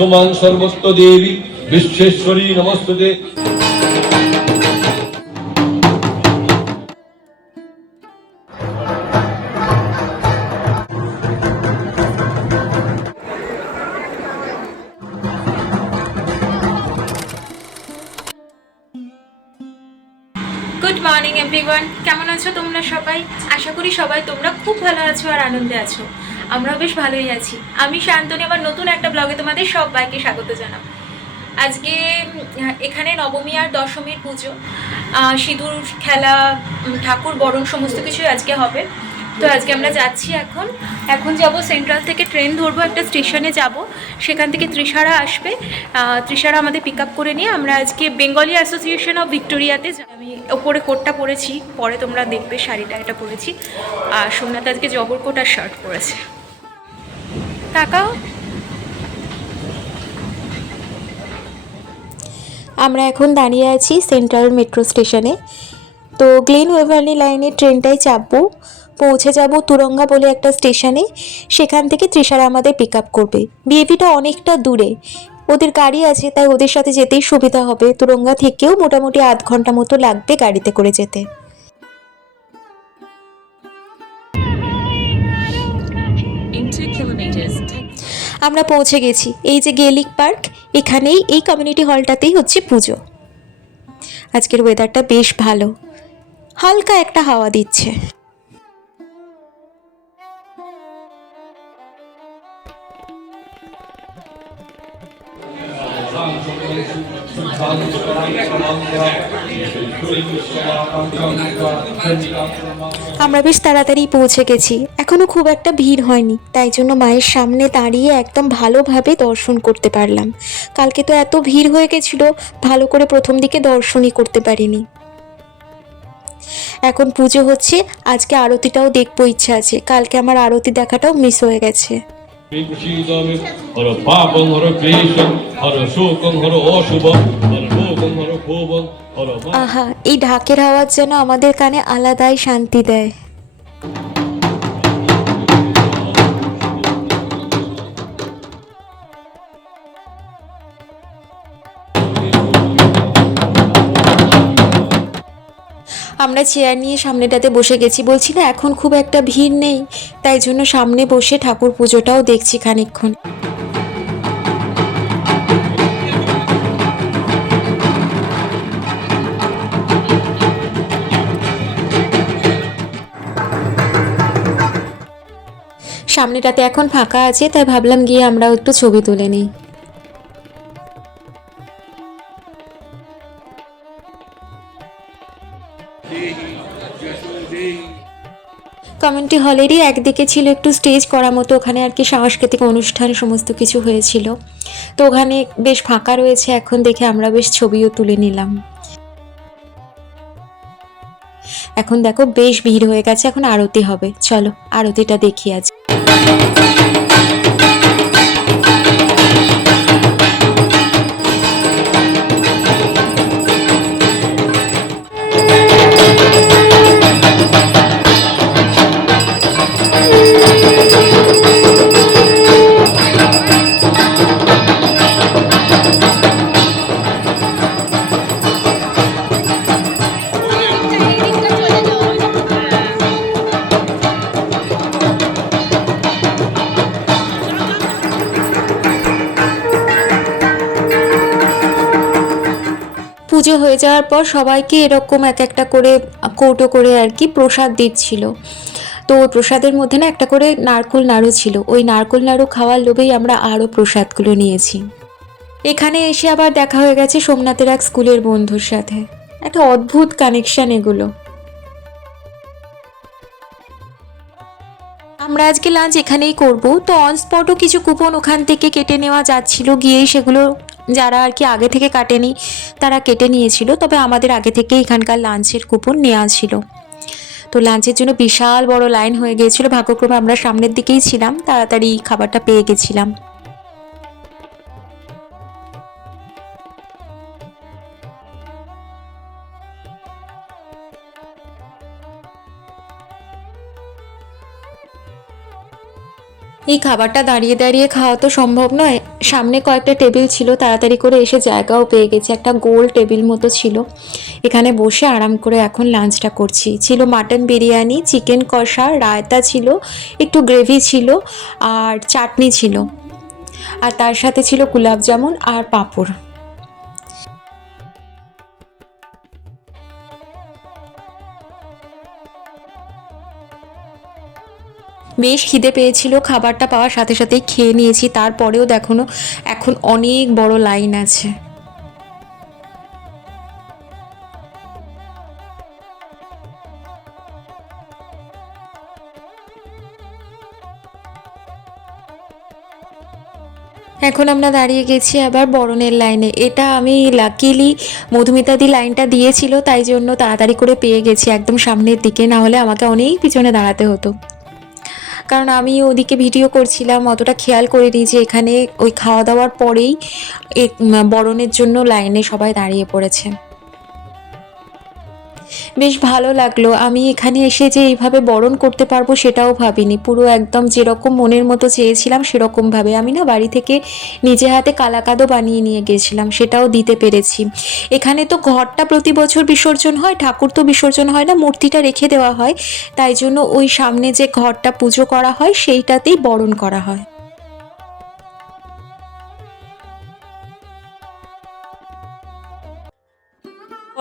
তোমাং সর্বস্ত দেবী, বিশ্বেশ্বরী, নমস্তুতে। Good morning কেমন আছো তোমরা সবাই? আশা করি সবাই তোমরা খুব ভালো আছো আর আনন্দে আছো। আমরাও বেশ ভালোই আছি। আমি শান্তনী আবার নতুন একটা ব্লগে তোমাদের সবাইকে স্বাগত জানাব। আজকে এখানে নবমী আর দশমীর পুজো। সিঁদুর খেলা ঠাকুর, বরণ সমস্ত কিছুই আজকে হবে। তো আজকে আমরা যাচ্ছি এখন। এখন যাব সেন্ট্রাল থেকে ট্রেন ধরবো একটা স্টেশনে যাব। সেখান থেকে তৃষারা আসবে। তৃষারা আমাদের পিক আপ করে নিয়ে আমরা আজকে বেঙ্গলি অ্যাসোসিয়েশন অফ ভিক্টোরিয়াতে আমি ওপরে কোটটা পরেছি। পরে তোমরা দেখবে শাড়িটা, এটা পরেছি। আর সোমনাথ আজকে জবর কোট আর শার্ট পরেছে। তাকাও আমরা এখন দাঁড়িয়ে আছি সেন্ট্রাল মেট্রো স্টেশনে। তো গ্লেন ওয়েভারলি লাইনের ট্রেনটাই চাপবো। পৌঁছে যাব তুরঙ্গা বলে একটা স্টেশনে। সেখান থেকে তৃষারা আমাদের পিক আপ করবে। বিএপিটা অনেকটা দূরে। ওদের গাড়ি আছে, তাই ওদের সাথে যেতেই সুবিধা হবে। তুরঙ্গা থেকেও মোটামুটি আধ ঘণ্টা মতো লাগবে গাড়িতে করে যেতে। আমরা পৌঁছে গেছি। এই যে গেলিক পার্ক, এখানেই এই কমিউনিটি হলটাতেই হচ্ছে পুজো। আজকের ওয়েদারটা বেশ ভালো। হালকা একটা হাওয়া দিচ্ছে। আমরা বেশ তাড়াতাড়ি পৌঁছে গেছি। এখনও খুব একটা ভিড় হয়নি, তাই জন্য মায়ের সামনে দাঁড়িয়ে একদম ভালোভাবে দর্শন করতে পারলাম। কালকে তো এত ভিড় হয়ে গেছিল, ভালো করে প্রথম দিকে দর্শনই করতে পারিনি। এখন পুজো হচ্ছে, আজকে আরতিটাও দেখব ইচ্ছা আছে, কালকে আমার আরতি দেখাটাও মিস হয়ে গেছে। আহা, এই ঢাকের আওয়াজ যেন আমাদের কানে আলাদাই শান্তি দেয়। আমরা চেয়ার নিয়ে সামনেটাতে বসে গেছি। বলছি, না, এখন খুব একটা ভিড় নেই। তাই জন্য সামনে বসে ঠাকুর পুজোটাও দেখছি খানিকক্ষণ। সামনেটাতে এখন ফাঁকা আছে, তাই ভাবলাম গিয়ে আমরাও একটু ছবি তুলে নিই। কমিউনিটি হলেরই একদিকে ছিল একটু স্টেজ করা মতো, ওখানে আর কি সাংস্কৃতিক অনুষ্ঠান, সমস্ত কিছু হয়েছিল। তো ওখানে বেশ ফাঁকা রয়েছে, এখন দেখে আমরা বেশ ছবিও তুলে নিলাম। এখন দেখো, বেশ ভিড় হয়ে গেছে, এখন আরতি হবে। চলো, আরতিটা দেখি আজ। পুজো হয়ে যাওয়ার পর সবাইকে এরকম এক একটা করে কৌটো করে আর কি প্রসাদ দিচ্ছিল। তো ওই প্রসাদের মধ্যে না একটা করে নারকোল নাড়ু ছিল। ওই নারকোল নাড়ু খাওয়ার লোভেই আমরা আরও প্রসাদগুলো নিয়েছি। এখানে এসে আবার দেখা হয়ে গেছে সোমনাথের এক স্কুলের বন্ধুর সাথে। একটা অদ্ভুত কানেকশান এগুলো। আমরা আজকে লাঞ্চ এখানেই করব। তো অন স্পটও কিছু কুপন ওখান থেকে কেটে নেওয়া যাচ্ছিল। গিয়েই সেগুলো যারা আর কি আগে থেকে কাটেনি, তারা কেটে নিয়েছিল। তবে আমাদের আগে থেকে এখানকার লাঞ্চের কুপন নেওয়া ছিল। তো লাঞ্চের জন্য বিশাল বড় লাইন হয়ে গিয়েছিল। ভাগ্যক্রমে আমরা সামনের দিকেই ছিলাম। তাড়াতাড়ি খাবারটা পেয়ে গেছিলাম। এই খাবারটা দাঁড়িয়ে দাঁড়িয়ে খাওয়া তো সম্ভব নয়। সামনে কয়েকটা টেবিল ছিল, তাড়াতাড়ি করে এসে জায়গাও পেয়ে গেছে। একটা গোল টেবিল মতো ছিল। এখানে বসে আরাম করে এখন লাঞ্চটা করছি। ছিল মাটন বিরিয়ানি, চিকেন কষা, রায়তা ছিল, একটু গ্রেভি ছিল, আর চাটনি ছিল। আর তার সাথে ছিল গুলাব জামুন আর পাঁপড়। বেশ খিদে পেয়েছিল, খাবারটা পাওয়ার সাথে সাথেই খেয়ে নিয়েছি, তারপরেও দেখো এখন অনেক বড় লাইন আছে। এখন আমরা দাঁড়িয়ে গেছি আবার বরণের লাইনে। এটা আমি লাকিলি মধুমিতাদি লাইনটা দিয়েছিল, তাই জন্য তাড়াতাড়ি করে পেয়ে গেছি একদম সামনের দিকে, না হলে আমাকে অনেক পিছনে দাঁড়াতে হতো। কারণ আমি ওদিকে ভিডিও করছিলাম, অতটা খেয়াল করিনি যে এখানে ওই খাওয়া দাওয়ার পরেই বরণের জন্য লাইনে সবাই দাঁড়িয়ে পড়েছে। বেশ ভালো লাগল। আমি এখানে এসে যে এইভাবে বরণ করতে পারব সেটাও ভাবিনি। পুরো একদম যেরকম মনের মতো চেয়েছিলাম সেরকমভাবে আমি না বাড়ি থেকে নিজে হাতে কালাকাদও বানিয়ে নিয়ে গেছিলাম, সেটাও দিতে পেরেছি। এখানে তো ঘরটা প্রতি বছর বিসর্জন হয়, ঠাকুর তো বিসর্জন হয় না, মূর্তিটা রেখে দেওয়া হয়। তাই জন্য ওই সামনে যে ঘরটা পুজো করা হয়, সেইটাতেই বরণ করা হয়।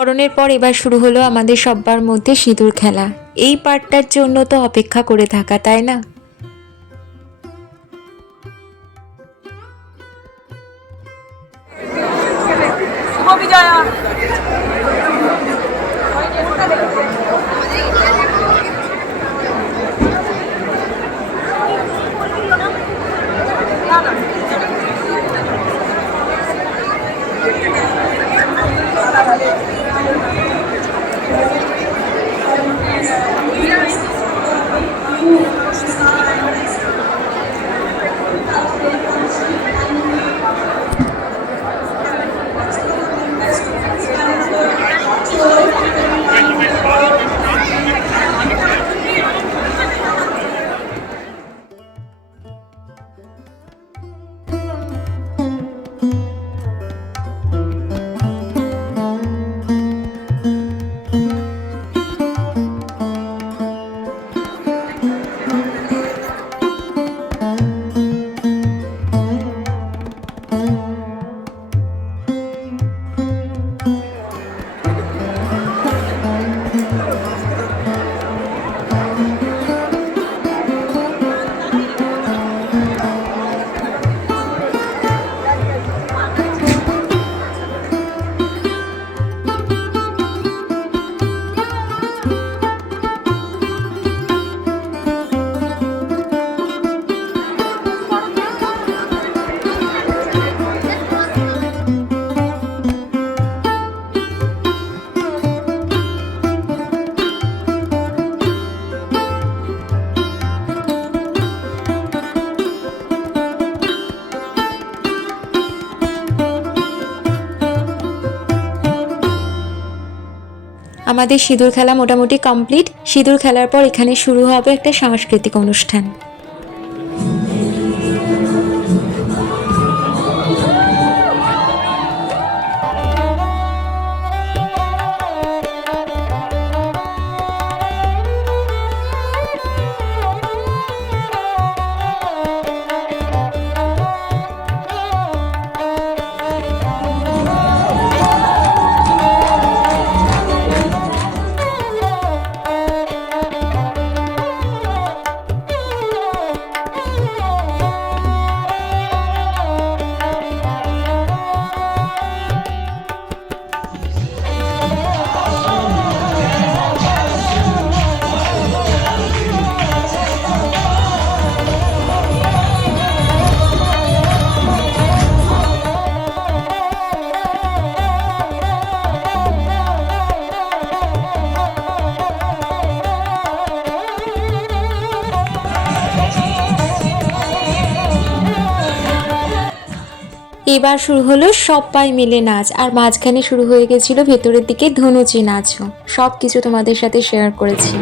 বরণের পর এবার শুরু হলো আমাদের সব্বার মধ্যে সিঁদুর খেলা। এই পার্টটার জন্য তো অপেক্ষা করে থাকা, তাই না? আমাদের সিঁদুর খেলা মোটামুটি কমপ্লিট সিঁদুর খেলার পর এখানে শুরু হবে একটা সাংস্কৃতিক অনুষ্ঠান। এবার শুরু হলো সবাই মিলে নাচ, আর মাঝখানে শুরু হয়ে গেছিল ভেতরের দিকে ধনুচি নাচও। সব কিছু তোমাদের সাথে শেয়ার করেছি।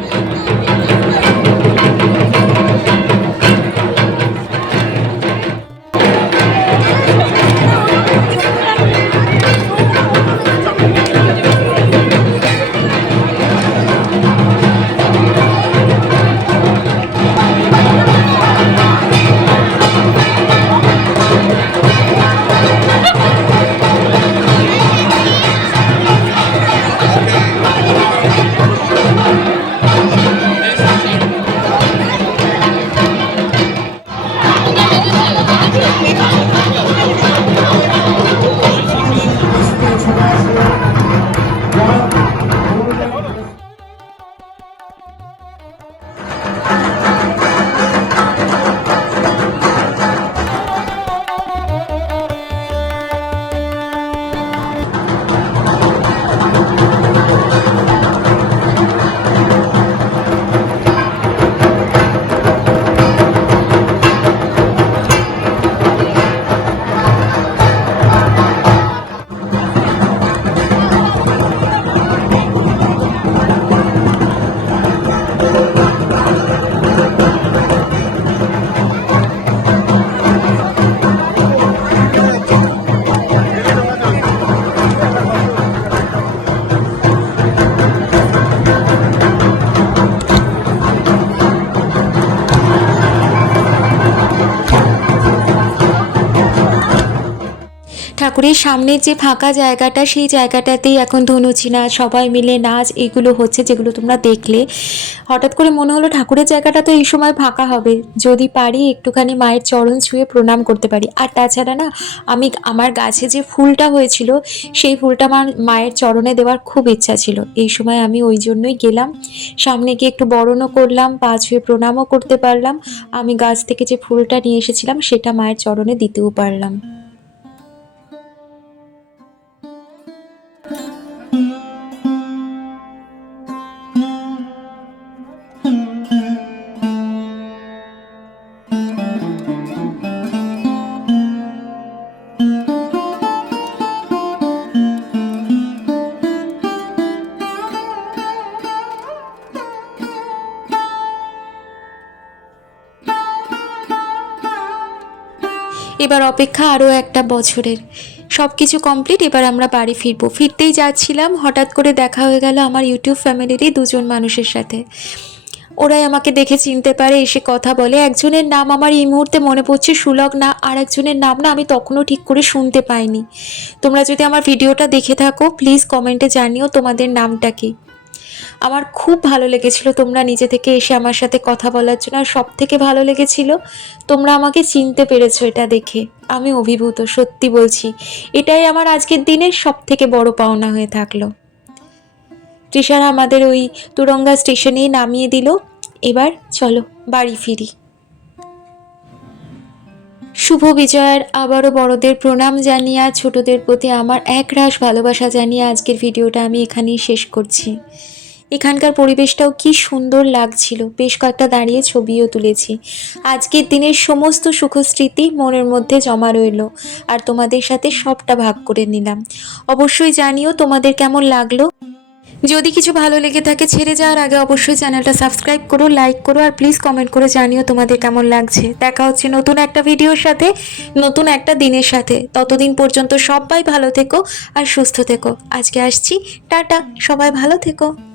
ঠাকুরের সামনের যে ফাঁকা জায়গাটা, সেই জায়গাটাতেই এখন ধনুচি নাচ সবাই মিলে নাচ, এগুলো হচ্ছে যেগুলো তোমরা দেখলে। হঠাৎ করে মনে হলো ঠাকুরের জায়গাটা তো এই সময় ফাঁকা হবে। যদি পারি একটুখানি মায়ের চরণ ছুঁয়ে প্রণাম করতে পারি। আর তাছাড়া না, আমি আমার গাছে যে ফুলটা হয়েছিল, সেই ফুলটা আমার মায়ের চরণে দেওয়ার খুব ইচ্ছা ছিল। এই সময় আমি ওই জন্যই গেলাম। সামনে গিয়ে একটু বরণও করলাম, পা ছুঁয়ে প্রণামও করতে পারলাম। আমি গাছ থেকে যে ফুলটা নিয়ে এসেছিলাম, সেটা মায়ের চরণে দিতেও পারলাম। এবার অপেক্ষা আরও একটা বছরের। সব কিছু কমপ্লিট এবার আমরা বাড়ি ফিরবো। ফিরতেই যাচ্ছিলাম, হঠাৎ করে দেখা হয়ে গেল আমার ইউটিউব ফ্যামিলিরই দুজন মানুষের সাথে। ওরাই আমাকে দেখে চিনতে পারে, এসে কথা বলে। একজনের নাম আমার এই মুহূর্তে মনে পড়ছে সুলগ না আর একজনের নাম না আমি তখনও ঠিক করে শুনতে পাইনি। তোমরা যদি আমার ভিডিওটা দেখে থাকো প্লিজ কমেন্টে জানিও তোমাদের নামটা কি। আমার খুব ভালো লেগেছিল তোমরা নিজে থেকে এসে আমার সাথে কথা বলার জন্য, আর সব থেকে ভালো লেগেছিল তোমরা আমাকে চিনতে পেরেছ এটা দেখে। আমি অভিভূত, সত্যি বলছি, এটাই আমার আজকের দিনের সব থেকে বড় পাওনা হয়ে থাকল। তৃষারা আমাদের ওই তুরঙ্গা স্টেশনেই নামিয়ে দিল। এবার চলো, বাড়ি ফিরি। শুভ বিজয়ের আবারও বড়দের প্রণাম জানিয়ে ছোটদের প্রতি আমার এক একরাশ ভালোবাসা জানিয়ে আজকের ভিডিওটা আমি এখানেই শেষ করছি। এখানকার পরিবেশটাও কি সুন্দর লাগছিল। বেশ কয়েকটা দাঁড়িয়ে ছবিও তুলেছি। আজকের দিনের সমস্ত সুখস্মৃতি মনের মধ্যে জমা রইল। আর তোমাদের সাথে সবটা ভাগ করে নিলাম। অবশ্যই জানিও তোমাদের কেমন লাগল। যদি কিছু ভালো লেগে থাকে, ছেড়ে যাওয়ার আগে অবশ্যই চ্যানেলটা সাবস্ক্রাইব করো, লাইক করো আর প্লিজ কমেন্ট করে জানিও তোমাদের কেমন লাগছে। দেখা হচ্ছে নতুন একটা ভিডিওর সাথে, নতুন একটা দিনের সাথে। ততদিন পর্যন্ত সবাই ভালো থেকো আর সুস্থ থেকো। আজকে আসছি, টাটা, সবাই ভালো থেকো।